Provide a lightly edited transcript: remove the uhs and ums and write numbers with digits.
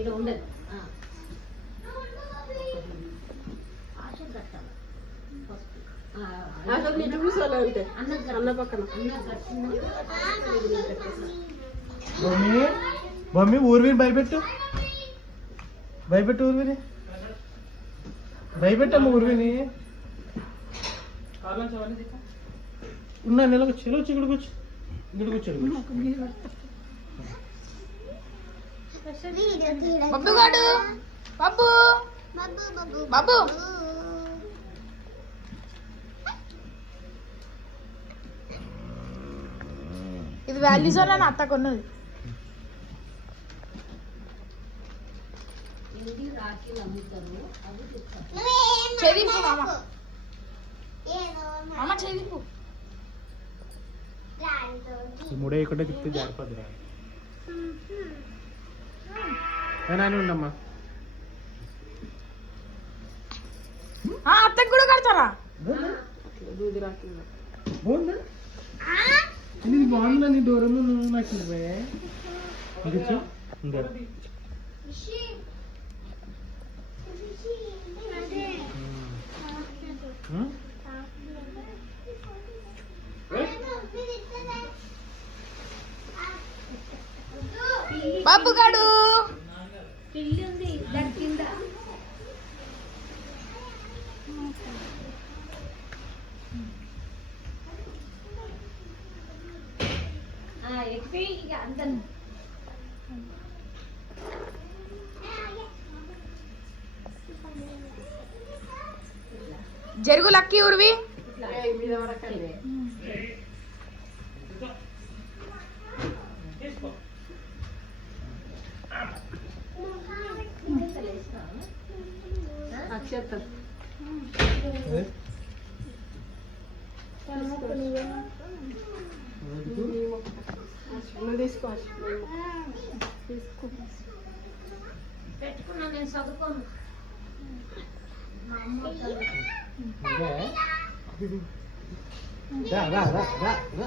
ఇది ఉండదు. ఆశ కట్టాలి అసలు నీటి కూర్చోలే అంతే అన్న పక్కన. మమ్మీ ఊర్విని భయపెట్టు, భయపెట్టు ఊర్విని, భయపెట్టమ్మ ఊర్విని. ఉన్నా నెలకు చెలు వచ్చి ఇక్కడ కూర్చో, ఇక్కడ కూర్చోడు. బబ్బు గాడు బబ్బు బాబు ఇది వాల్యూజోన్ అని అత్త కొన్నది. చెదింపు మామ, మామ చెదింపు. ముడే ఇక్కడ తిప్పితే జారిపోద్దిరా. నాని ఉండమ్మా. అత్తకి కూడా కడతారా? దూది రాకుండా బాగుందా? ఇది బాగుందా? నీ దూరం నాకు ఇవ్వే. బాబు గాడు పిల్లి ఉంది దాని కింద. ఎక్కి ఇక అందరు జరుగు లక్కీ ఊర్వి. మీద పడకండి. అక్షత తీసుకో పెట్టుకున్నా నేను చదువుకోను. మా అమ్మ రా రా రా రా.